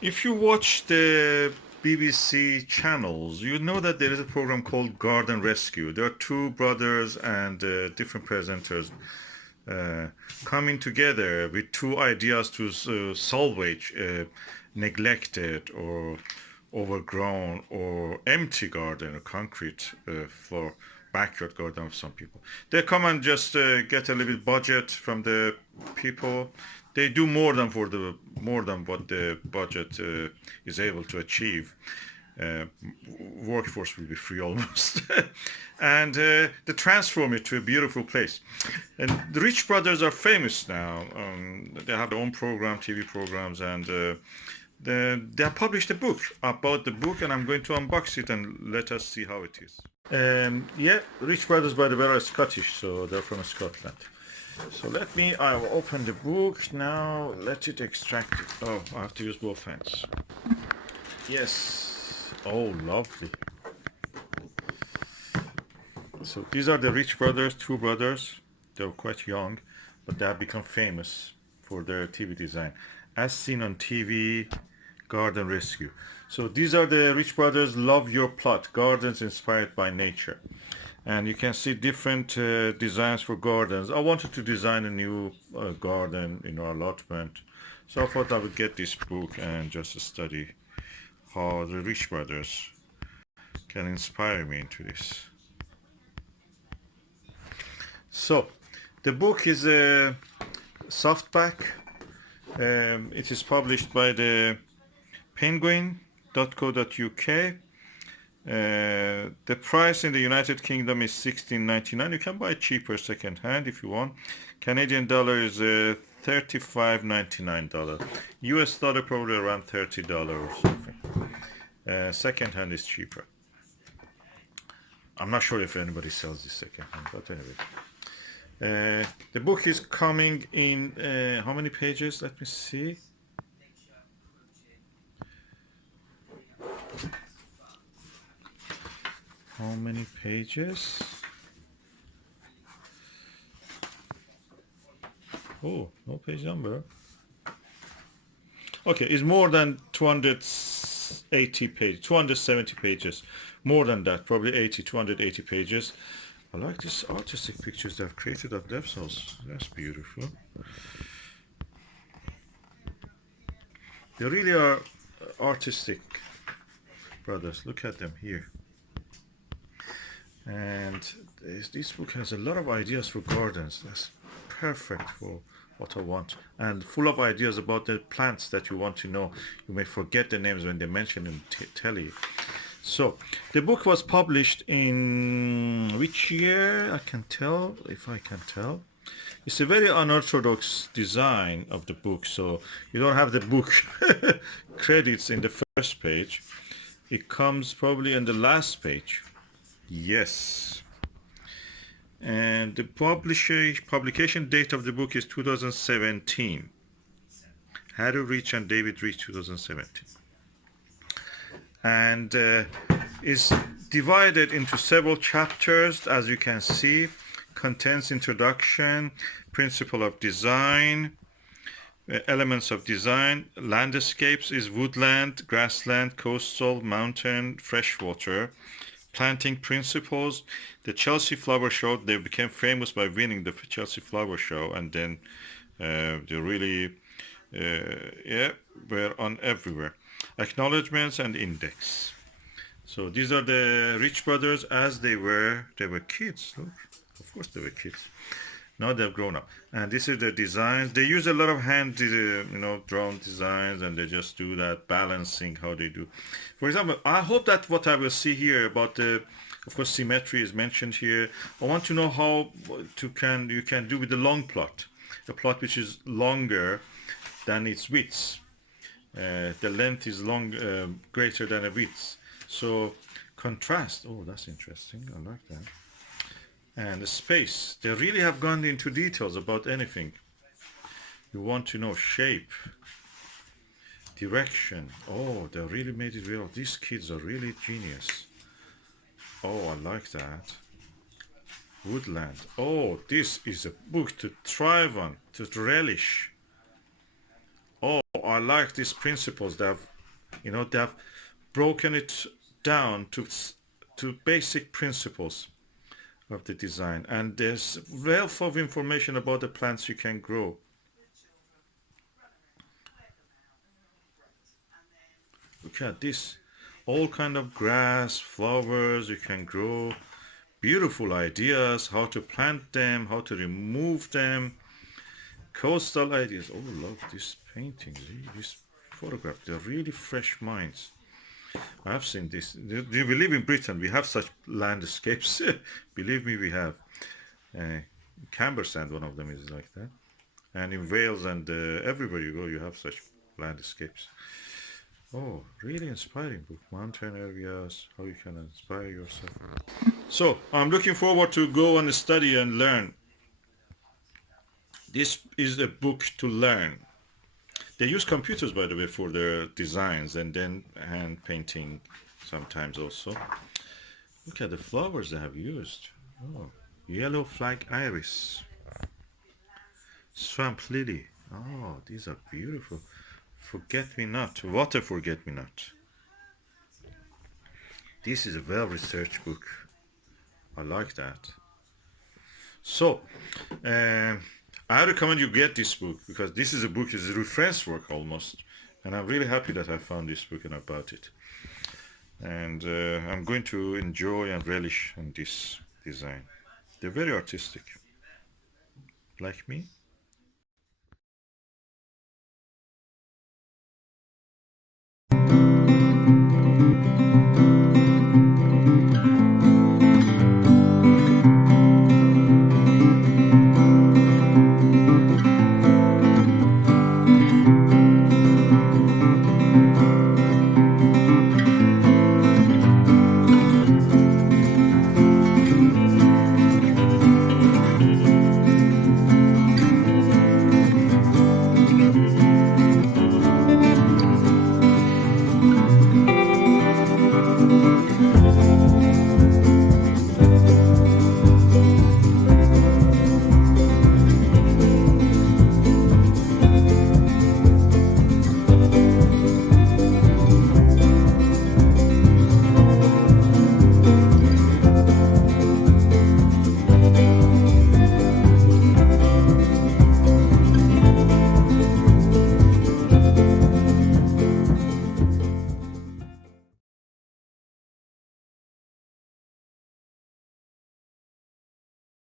If you watch the BBC channels, you know that there is a program called Garden Rescue. There are two brothers and different presenters uh, coming together with two ideas to salvage neglected or overgrown or empty garden or concrete floor backyard garden of some people. They come and just get a little bit budget from the people. They do more than what the budget is able to achieve. uh, Workforce will be free almost, and they transform it to a beautiful place. And the Rich Brothers are famous now. They have their own program, TV programs, and they have published a book about the book, and I'm going to unbox it and let us see how it is. Yeah, Rich Brothers, by the way, are Scottish, so they're from Scotland. So I will open the book now. Let it extract it. Oh, I have to use both hands. Yes. Oh, lovely. So these are the Rich Brothers, two brothers. They're quite young, but they have become famous for their TV design. As seen on TV, Garden Rescue. So these are the Rich Brothers Love Your Plot, gardens inspired by nature. And you can see different designs for gardens. I wanted to design a new garden in our allotment. So I thought I would get this book and just study how the Rich Brothers can inspire me into this. So, the book is a softback. It is published by the penguin.co.uk. The price in the United Kingdom is 16.99. You can buy it cheaper second hand if you want. Canadian dollar is $35.99. US dollar probably around $30 or something. Second hand is cheaper. I'm not sure if anybody sells this second hand, but anyway. The book is coming in how many pages? Let me see. How many pages? Oh, no page number. Okay, it's more than 280 pages, 270 pages. More than that, probably 280 pages. I like these artistic pictures they've created of themselves. That's beautiful. They really are artistic brothers. Look at them here. And this book has a lot of ideas for gardens. That's perfect for what I want. And full of ideas about the plants that you want to know. You may forget the names when they mention and tell you. So, the book was published in which year? I can tell, if I can tell. It's a very unorthodox design of the book, so you don't have the book credits in the first page. It comes probably in the last page. Yes. And the publication date of the book is 2017. Harry Rich and David Rich, 2017. And is divided into several chapters, as you can see. Contains introduction, principle of design, elements of design. Landscapes is woodland, grassland, coastal, mountain, freshwater. Planting principles. The Chelsea Flower Show, they became famous by winning the Chelsea Flower Show, and then they really yeah, were on everywhere. Acknowledgements and index. So these are the Rich Brothers as they were kids. Look, of course they were kids. Now they've grown up. And this is the designs. They use a lot of hand, drawn designs, and they just do that balancing how they do. For example, I hope that what I will see here about the, of course, symmetry is mentioned here. I want to know how you can do with the long plot, a plot which is longer than its width. The length is greater than a width. So contrast. Oh, that's interesting. I like that. And the space. They really have gone into details about anything. You want to know shape, direction. Oh, they really made it real. These kids are really genius. Oh, I like that. Woodland. Oh, this is a book to thrive on, to relish. Oh, I like these principles. They have broken it down to basic principles of the design, and there's wealth of information about the plants you can grow. Look at this, all kind of grass, flowers you can grow, beautiful ideas, how to plant them, how to remove them, coastal ideas. Oh, love these paintings, these photographs, they're really fresh minds. I've seen this. Do we live in Britain? We have such landscapes. Believe me, we have. Uh, Cambersand, one of them is like that. And in Wales and everywhere you go, you have such landscapes. Oh, really inspiring book. Mountain areas, how you can inspire yourself. So I'm looking forward to go and study and learn. This is a book to learn. They use computers, by the way, for their designs, and then hand painting sometimes also. Look at the flowers they have used. Oh, yellow flag iris, swamp lily. Oh, these are beautiful. Forget me not, water forget me not. This is a well-researched book. I like that. So, I recommend you get this book because this is a book, it's a reference work almost. And I'm really happy that I found this book and I bought it. And I'm going to enjoy and relish in this design. They're very artistic. Like me.